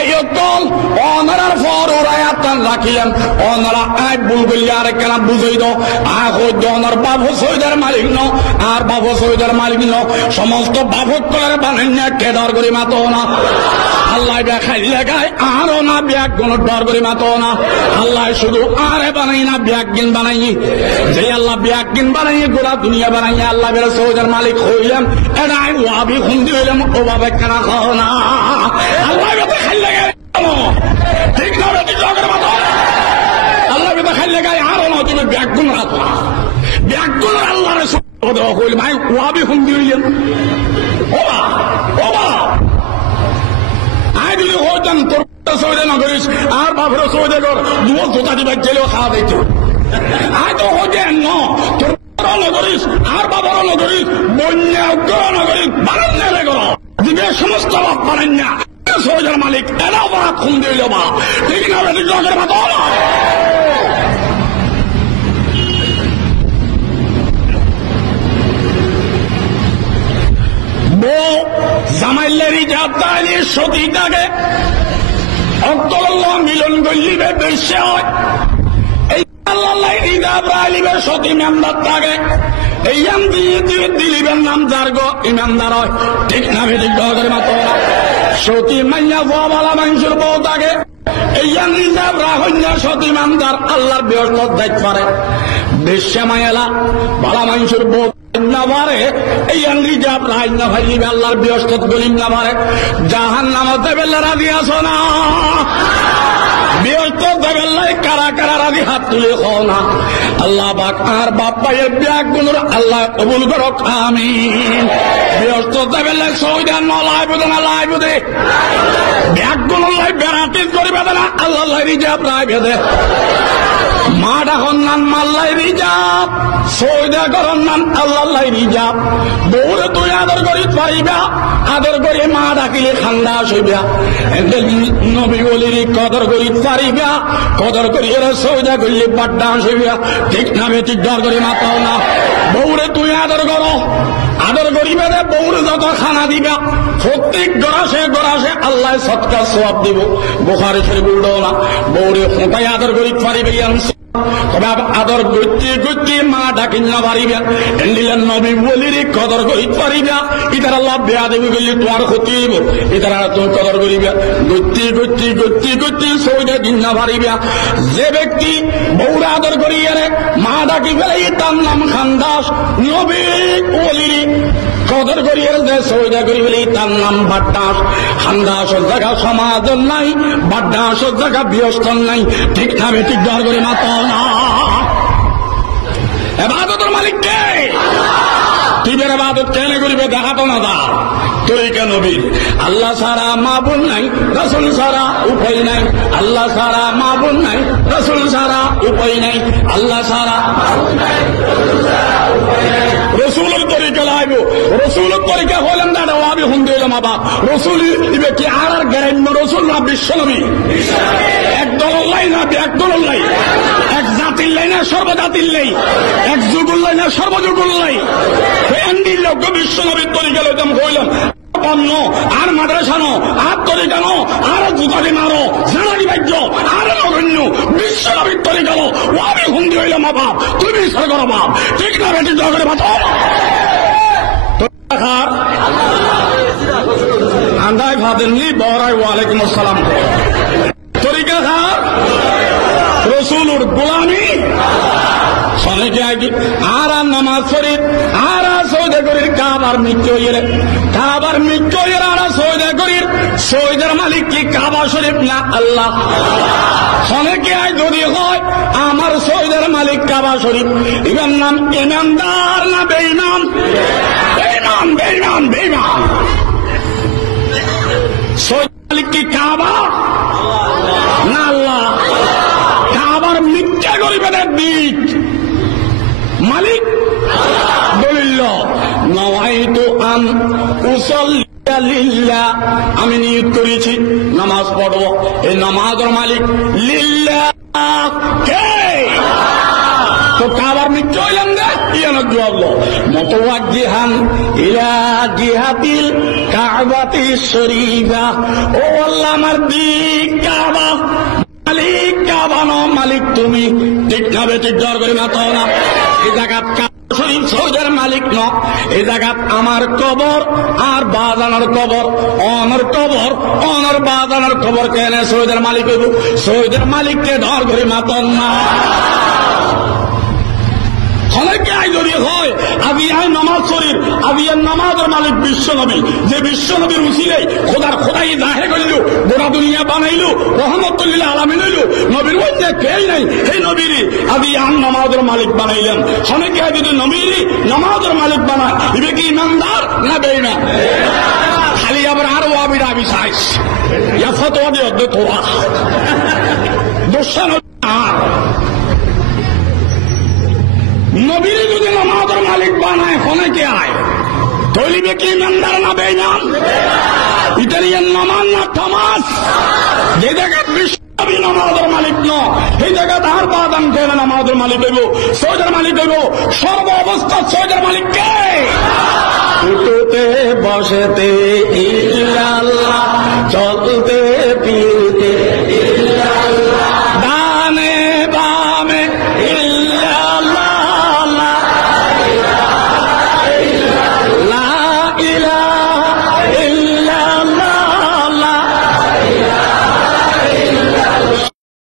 ভাই অকল অনারার পর ওরা আত্মান রাখিলেন অনারা আয় ভুল করলে আর কেন বুঝাই দাও অনার বাবু সৈদার মালিক ন আর বাবু সৈদার মালিক ন সমস্ত বাবক করে বানাই না কেদার করে মাতো না আল্লাহ দেখাই লেখায় আরো না ব্যাগ কোন ডর করে মাতো না আল্লাহ শুধু আরে বানাই না ব্যাগ কিন বানাই যে আল্লাহ ব্যাগ কিন বানাই গোড়া দুনিয়া বানাই আল্লাহ বের সৌদের মালিক হইলাম এটা ওয়াবি খুন্দি হইলাম ওভাবে কেনা খাও না আল্লাহ দেখাই লেগে ঠিক না ঠিক আল্লাহ দেখাই লেগায় আরো না তুমি ব্যাগ গুণ রাখো ব্যাগ গুণ আল্লাহ হইল ভাই ওয়াবি খুন্দি হইলেন ওবা ওবা আই দিলি হইতাম তোর সৌদে না করিস আর বাপরে সৌদে কর দুটো জোতা দিবার গেলেও খাওয়া দিত আই তো হইতেন ন তোর নগরিস আর বাবারও নগরিস বন্যা নগরিস বারান্না করো দিবে সমস্ত বাপ বারান্না সৌদের মালিক এরা অপরাধ খুন দিল বা ঠিক না জগের মতো বউ জামাইলেরই যাত্রায় সতীটাকে অক্টোবর মিলন গল্লিবে বেশি হয় এই আল্লাহ ইদাবরাইলিবে সতী মেম্বার থাকে এই আম দিয়ে দিয়ে দিলিবের নাম যার গো ইমানদার হয় ঠিক না ঠিক জগের মতো সতী মাইয়া বালা মানুষের বউ থাকে এই আম ইদাবরাহন্যা সতী মেম্বার আল্লাহর ব্যবস্থা দেখতে পারে বেশ্যা মায়ালা বালা মানুষের বউ না পারে এই রিজার্ভ রাজ না ভাইলিবে আল্লাহর বৃহস্পত গলিম না পারে জাহান নামাতে বেল্লারা দিয়াছ না বৃহস্পত বেল্লায় কারা কারা রাজি হাত তুলে খাও না আল্লাহ বাক আর বাপ ভাইয়ের ব্যাগ গুলোর আল্লাহ কবুল করক আমিন বৃহস্পত বেল্লায় সৌদান নলায় বুঝে না লাই বুঝে ব্যাগ গুলোর লাই বেড়াতে করে বেঁধে না আল্লাহ রিজার্ভ রায় বেঁধে মা ডাকন নান মাল্লাই রিজাব সৌদা করন নান আল্লাহ রিজাব বউরে তুই আদর করি পারিবা আদর করে মা ডাকিলে খান্দা হইবা নবী বলির কদর করি পারিবা কদর করি এরা সৌদা করলে বাড্ডা হইবা ঠিক না ঠিক ডর করে মাতাও না বউরে তুই আদর করো আদর করিবে রে বউরে যত খানা দিবা প্রত্যেক গড়াসে আল্লাহ সৎকার সওয়াব দিব বুখারী শরীফ উল্টো না বউরে ফোঁটাই আদর করি পারিবে তবে আদর করতে করতে মা ডাকিন না পারিবা এন্ডিলেন নবী বলির কদর করি পারিবা ইতার আল্লাহ বেয়া দেবী করলে তোমার ক্ষতি হইব ইতারা তুমি কদর করিবা করতে করতে করতে করতে সৌদা দিন না পারিবা যে ব্যক্তি বউরা আদর করিয়া রে মা ডাকি ফেলে তার নাম খান্দাস নবী বলির কদর করিয়া যে সৌদা করি ফেলে তার নাম বাড্ডাস খান্দাসের জায়গা সমাজন নাই বাড্ডাসের জায়গা বৃহস্পন নাই ঠিক না ঠিক ডর করে মাতা এবাদতের মালিক কে টিবের এবাদত কেন করিবে দেখাতো না তা তরিকা নবীর আল্লাহ ছাড়া মাবুদ নাই রাসূল ছাড়া উপায় নাই আল্লাহ ছাড়া মাবুদ নাই রাসূল ছাড়া উপায় নাই আল্লাহ ছাড়া রসুলের তরিকা লাগবে রসুলের তরিকা হলেন দাদা আমি হুন্দে এলাম আবার রসুল ইবে কি আর গ্যারেন্ট রসুল না বিশ্বনবী এক দলের লাই না এক দলের লাই এক জাতির লাই না সর্বজাতির লাই এক যুগল লাই না সর্বযুগল লাই লোক বিশ্বনবীর তরিকা লইতাম হইলাম পণ্য আর মাদ্রাসানো আর তরিকানো আর জুতারি মারো জানারি বাজ্য আর নগণ্য বিশ্বনবীর তরিকালো ও আমি হুন্দি হইলাম বাপ তুমি বিচার করো বাপ ঠিক না বেটি জগরে বাত আন্দায় ভাবেননি বহরাই ওয়ালাইকুম আসসালাম তরিকা খার রসুলুর গোলামি সনেকে আগে আর নামাজ শরীফ আর সৌদা করির কাবার মৃত্যু হইলে কাবার মৃত্যু হইলে আর সৌদা করির সৌদার মালিক কি কাবা শরীফ না আল্লাহ সনেকে আয় যদি হয় আমার সৌদার মালিক কাবা শরীফ এবার নাম ইমানদার না বেঈমান বেঈমান বেঈমান বেঈমান সৌদার মালিক কি কাবা না আল্লাহ কাবার মিথ্যা গরিবের দিক মালিক বলিল নওয়াইতু আন উসাল্লি লিল্লাহ আমি নিয়ত করেছি নামাজ পড়ব এই নামাজের মালিক লিল্লাহ কে তো কাবার মৃত্যু হইলাম না জবাব মুতাওয়াজ্জিহান ইলা জিহাতিল কাবাতি শরীফা। ও আল্লাহ, আমার দিক কাবা, মালিক কাবা ন, মালিক তুমি। ঠিক না বেঠিক? জোর করে মাথা না। এই জায়গাত শরীফ সৌদের মালিক ন, এই জায়গাত আমার কবর আর বাজানোর কবর, অনর কবর, অনর বাজানোর কবর কেন সৌদের মালিক হইব? সৌদের মালিককে ধর করে মাতন না। অনেকে আই যদি হয় আবি আই নামাজ শরীর, আবি আর নামাজের মালিক বিশ্ব নবী, যে বিশ্ব নবীর উসিলে খোদার খোদাই জাহে করল, গোটা দুনিয়া বানাইল, রহমতুল্লাহ আলামিন হইল, নবীর অন্য কেই নাই, এই নবীর আবি আন নামাজের মালিক বানাইলেন। অনেকে যদি নবীর নামাজের মালিক বানায়, ইবে কি ইমানদার না বেঈমান? খালি আবার আরো আবির আবি চাইস ইয়া ফতোয়া দিয়ে তোরা দোষা নবীর যদি নামাজের মালিক বানায় অনেকে আয়, তৈলিবে কি ইমানদার না বেঈমান? ইটালিয়ান নামান না থমাস, যে জায়গায় বিশ্ব নামাজের মালিক ন, এই জায়গায় তাহার বাদাম কেন নামাজের মালিক হইব, সৌদের মালিক হইব। সর্ব অবস্থা সৌদের মালিক কে? উঠতে বসতে ইল্লাল্লাহ, চলতে